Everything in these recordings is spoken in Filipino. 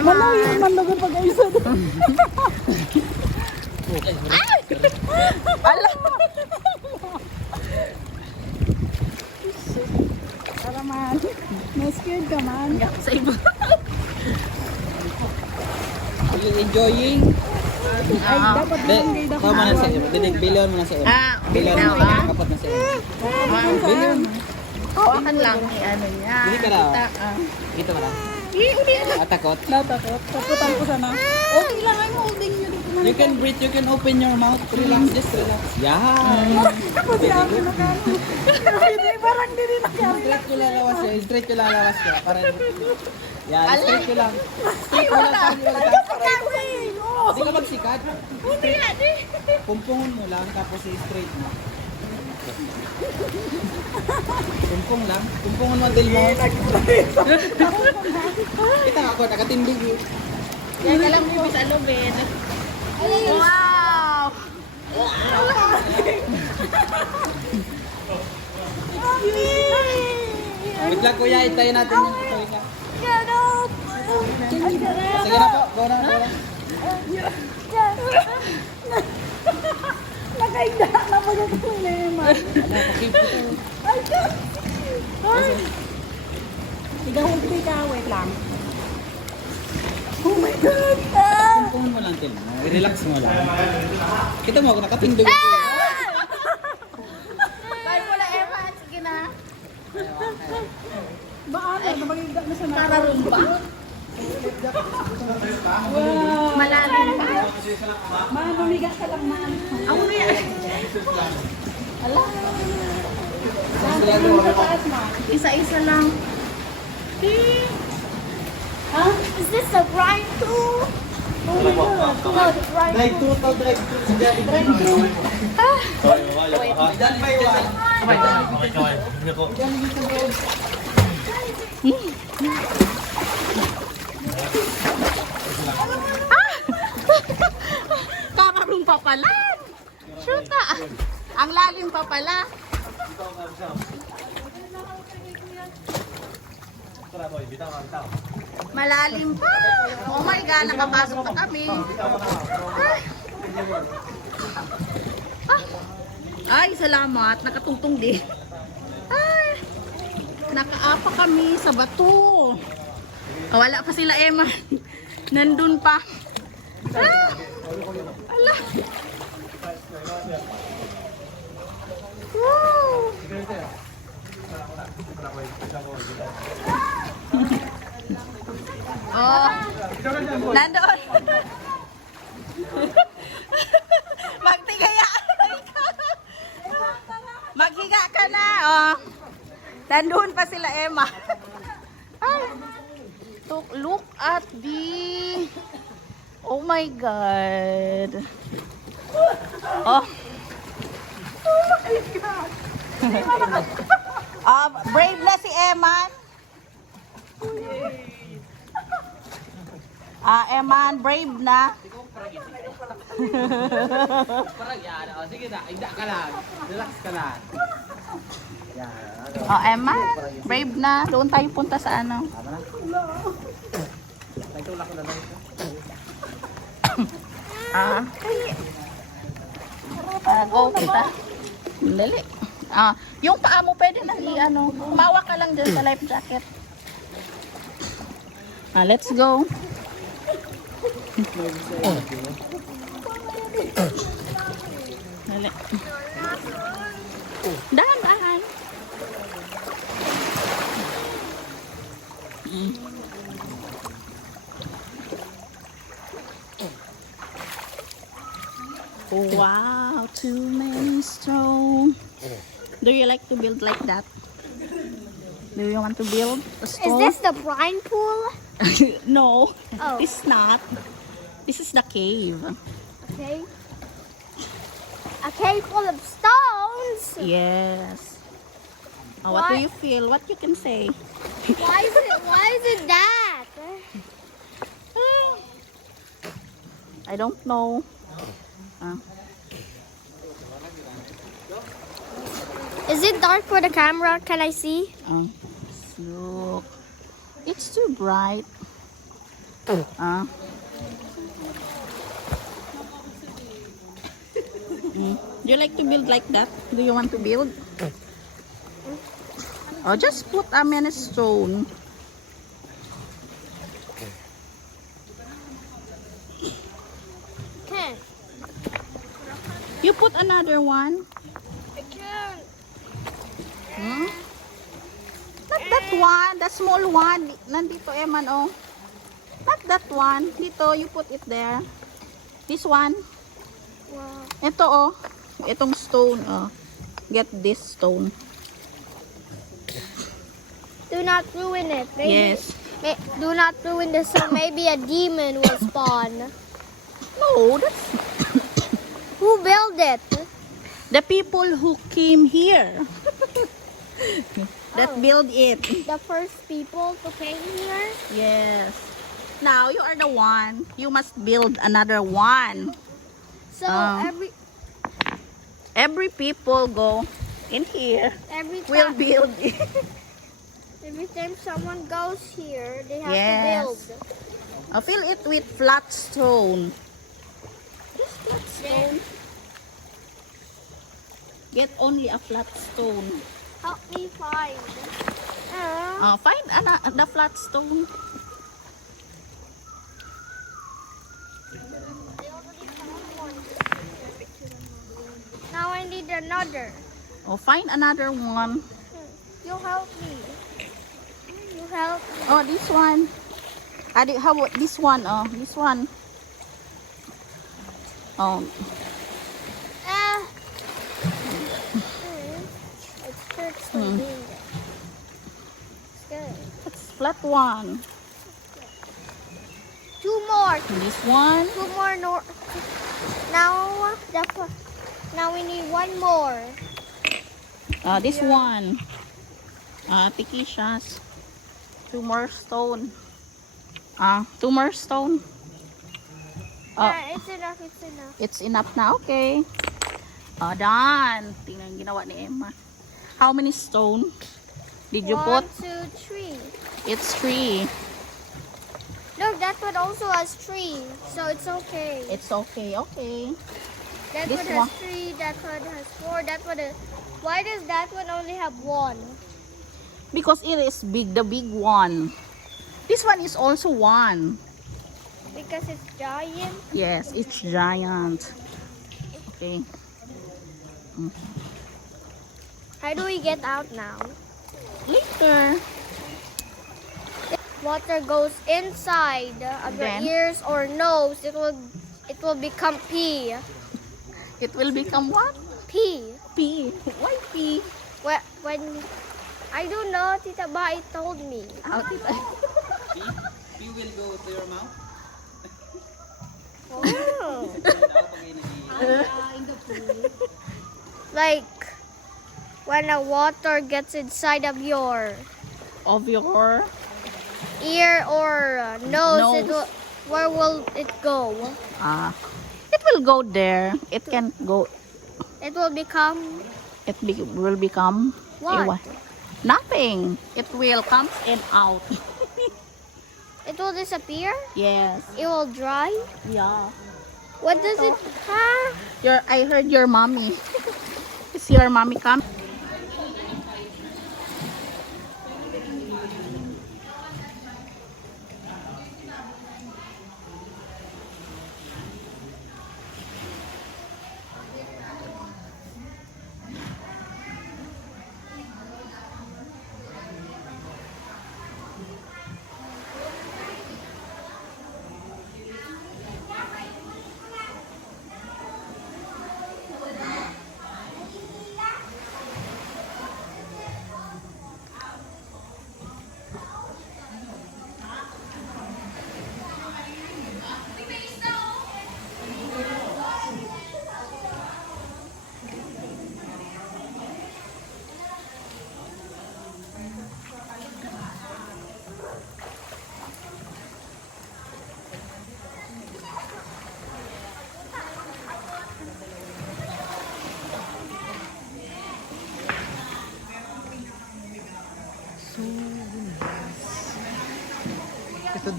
Eman. Mandagan pag-ayusan. Ala. Para man. Na-scared ka man. Sa iba. Are you enjoying? Ay, dapat bilangay daw. Tama na sa iyo. Dinig, bilyon mo na sa iyo. Bilyon mo na. Kapat na sa iyo. Bilyon. Hawakan lang ni ano niya. Hindi ka raw. Kita, Kita mo na. Uli. Atakot. Natakot. Taputan ko sana. Okay lang, I'm holding you dito. You can breathe, you can open your mouth. Relax, just relax. Yeah. Pati ako na ka. Hindi, parang hindi na ka. Straight ko lalawas siya. Straight ko lalawas siya. Para yan, straight ko lang. Straight ko lang. Hindi ka magsikat. Hindi yan eh. Pumpungon mo lang, tapos i-straight mo. Pumpong lang. Pumpungon mo ang tail mo. Kita ako, nakatindig yun. Yan ka lang mo sa lubid. Wow! Wait lang kuya, itayin natin yung toy ka. Sige na po, go na, go na. Nakaida na po na problema. Ay! Igahugti ka, wait lang. Oh my God! Pumpungon mo lang tail mo. I-relax mo lang. Kita mo, nakatindig yun. Kahit wala Emma, sige na. Baka na, magiga na sa nakaroon. Kararoon ba? Wow! Malalim ba? Man, bumiga ka lang, man. Ako na yan. Ala! Saan sa taas, man? Isa-isa lang. Ha? Is this the grind tool? Oh my God! No, the grind Drive tool. 2 to drive 2. Done by one. Kararoon pa pala. Shoot na. Ang lalim pa pala. Malalim pa. Oh my God, nakapasok na kami. Ay, salamat. Nakatungtong din. Ay, nakaapa kami sa bato. Oh, wala pa sila, Emma. Nandun pa. Ah, ala. Woo. Oh, nandoon. Magtigaya. Maghiga ka na. Oh. Nandoon pa sila, Emma. Ay. Look at the... Oh my God. Oh. Oh my God. Brave na si Eman. Eman, brave na. Parang yan. Sige na, igda ka lang. Relax ka lang. Eman, brave na. Doon tayo punta sa ano. Tama na. Nagtulak ko na lang ito. Go kita. Dali. Yung paa mo pwede nang i-ano. Kumawa ka lang dyan sa life jacket. Let's go. Dali. Dahan. Wow, too many stone. Do you like to build like that? Do you want to build a Is stone? this the brine pool? No, Oh. it's not. This is the cave. Okay. A cave full of stones. Yes. What do What? you feel? What you can say? Why is it that? I don't know. Is it dark for the camera? Can I see? Look. It's too bright. Ah. Do you like to build like that? Do you want to build? Oh, just put a many stone. Can't. You put another one. I can't. Hmm? Not that one, the small one. Nandito, Eman, oh. Not that one. Dito, you put it there. This one. Wow. Ito, oh. Itong stone, oh. Get this stone. Do not ruin it. Maybe, Yes. do not ruin this, so maybe a demon will spawn. No, that's Who built it? the people who came here. That build it. The first people to came here? Yes. Now, you are the one. You must build another one. So Every people go in here will time, build it. every time someone goes here, they have Yes. to build. Fill it with flat stone. Just flat stone. Get only a flat stone. Help me find. Find the flat stone. Now I need another. Find another one. You help me. You help me. Oh, this one. How about this one? Oh, this one. Oh, It hurts from being there. It's good. that's flat one. Two more. This one. Two more. Now we need one more. This one. Tikishas. Two more stone. Two more stone. Yeah, it's enough. It's enough. It's enough na. Okay. Done. Tingnan ginawa ni Emma. How many stone did you put? 1, 2, 3. It's 3. Look, that one also has 3, so it's okay. It's okay. Okay. That this one has one. 3. That one has 4. That one has. Why does that one only have 1? Because it is big, the big one. This one is also 1. Because it's giant. Yes, it's giant. Okay. How do we get out now? Later. Water goes inside of your Then? ears or nose. It will become pee. It will become what? Pee. Pea. Why pea? When I don't know, Tita Bai told me. How did I? You will go to your mouth. Oh. Like when the water gets inside of your Of your ear or nose, Nose. where will it go? it will go there. It can go. It will become Will become what? Nothing. It will come and out. It will disappear? Yes. It will dry? Yeah. What does it have? I heard your mommy. Is your mommy come?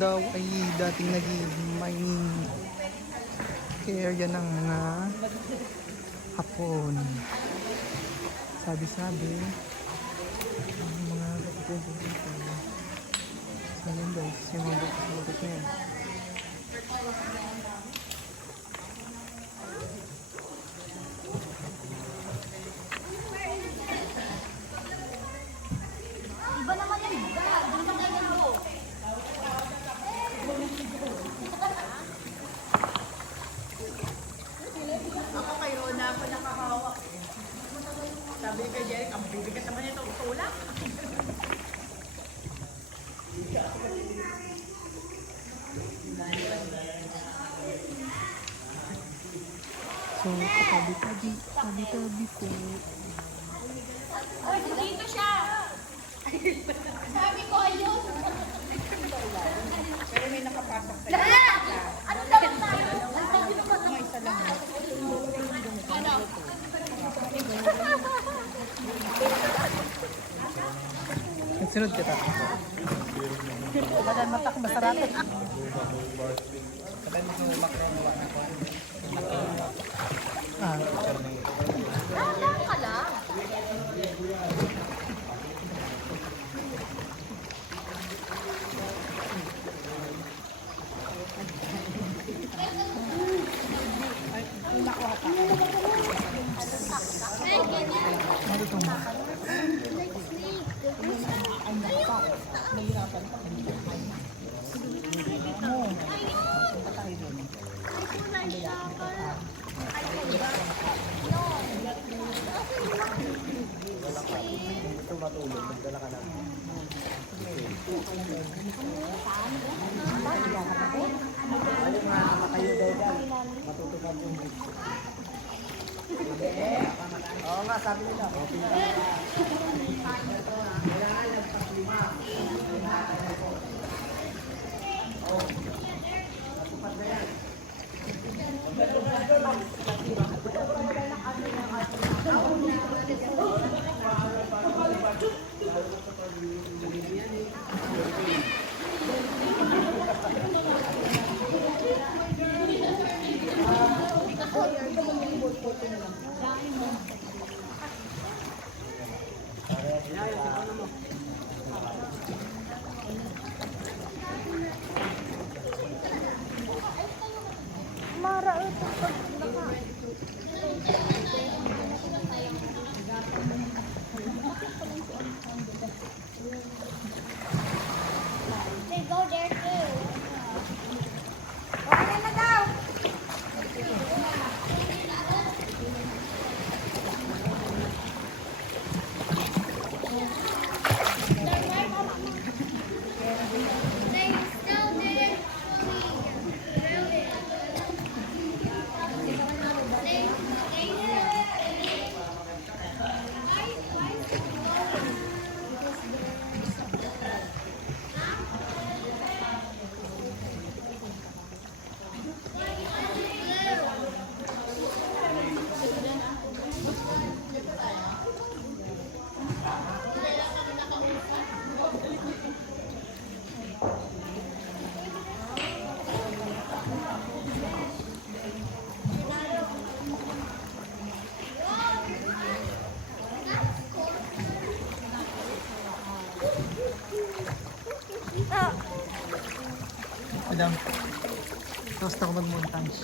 daw ay dating naging mining area ng mga Hapon. Sabi-sabi ang mga kapitid dito. Ayun guys, yung mga bukas na yan. So, tabi-tabi ko. Dito siya. Sabi ko ayun. Pero may nakapasok sa iyo. Ano dapat tayo? May isa lang. Ano? Sunod kita. Badan mata ko masarap. Ah, Ka lang. Oo nga, sabi nila. They go there too. They still did madam. Tapos na ako mag-montage.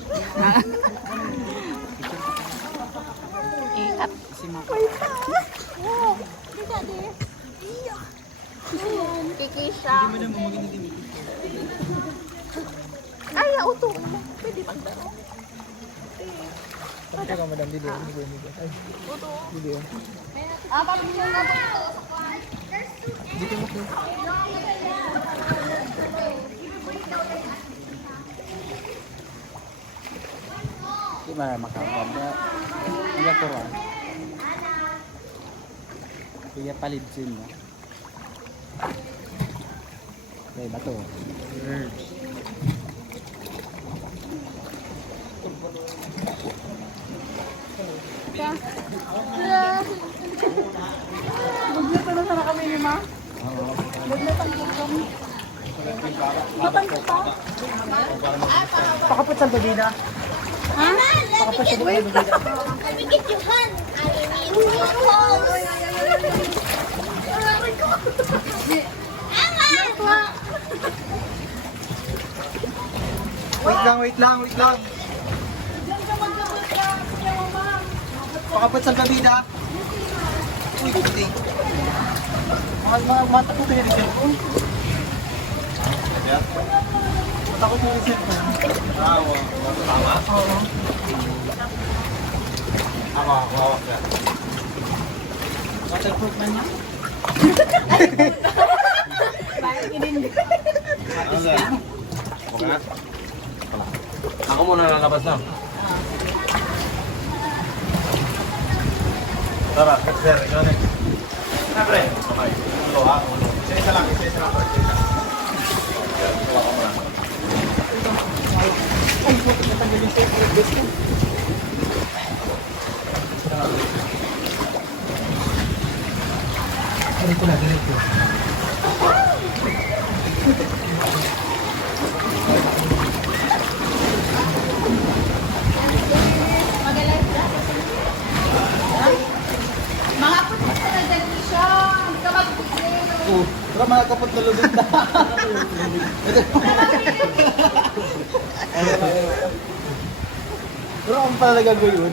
Ikat. Kikisha. Ay, auto. Pwede magdaro. Sabi ka madam, video. Ay, video. Ah, papi mo na. Dito mo ko. Di ba makapag? Iya ko ra. Iya palidsin mo. Okay, bato. Magluto na sana kami ni Ma. Oo. Magluto ang kikong. Pakapot sa babida. Pakapot sa babida. Let me get your hand. I need your clothes. Wait lang. Pakapot sa babida. Uy, puti. Mata ko kayo rin ko. Mata ko kayo rin ko. Tama? Oo. Ako, hawak yan. Waterproof na niya. Ako muna lalabas na. Tara, sir, ikaw na. Siyempre. Okay. Ulo ha, ulo. Isa lang. Isa lang. Ulo ka muna. Ay, puto na tanggalin sa ito. Ganito. Mga puto na generation. Ka magbigay. Oh, tara mga kapot na lubid na. Pero ang pala nagagawin.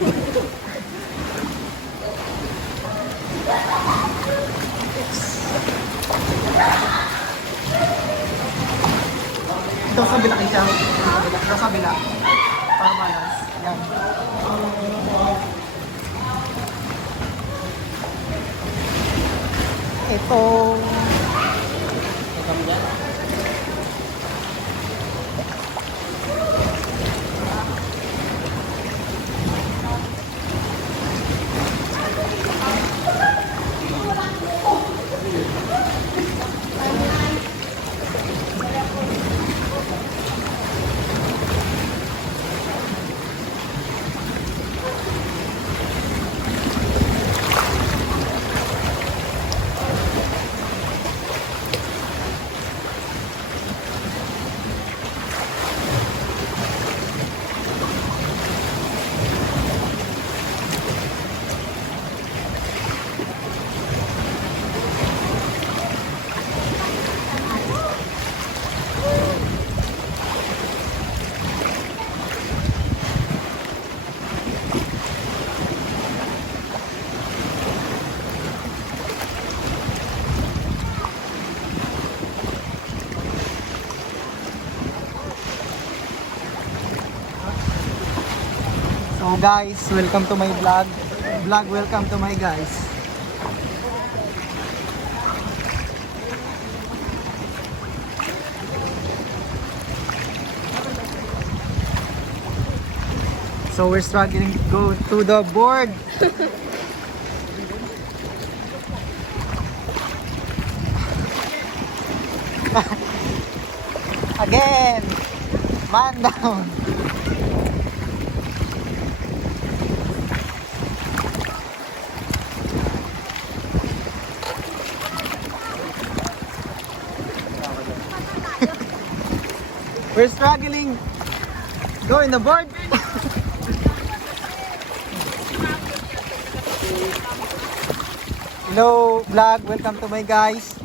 Ito sa kabila kayo siya. Ito sa kabila. Para balance. Yan. Ito. So guys, welcome to my vlog. Welcome to my guys. So we're struggling to go to the board. Again, man down. We're struggling. Go in the board. Hello vlog, welcome to my guys.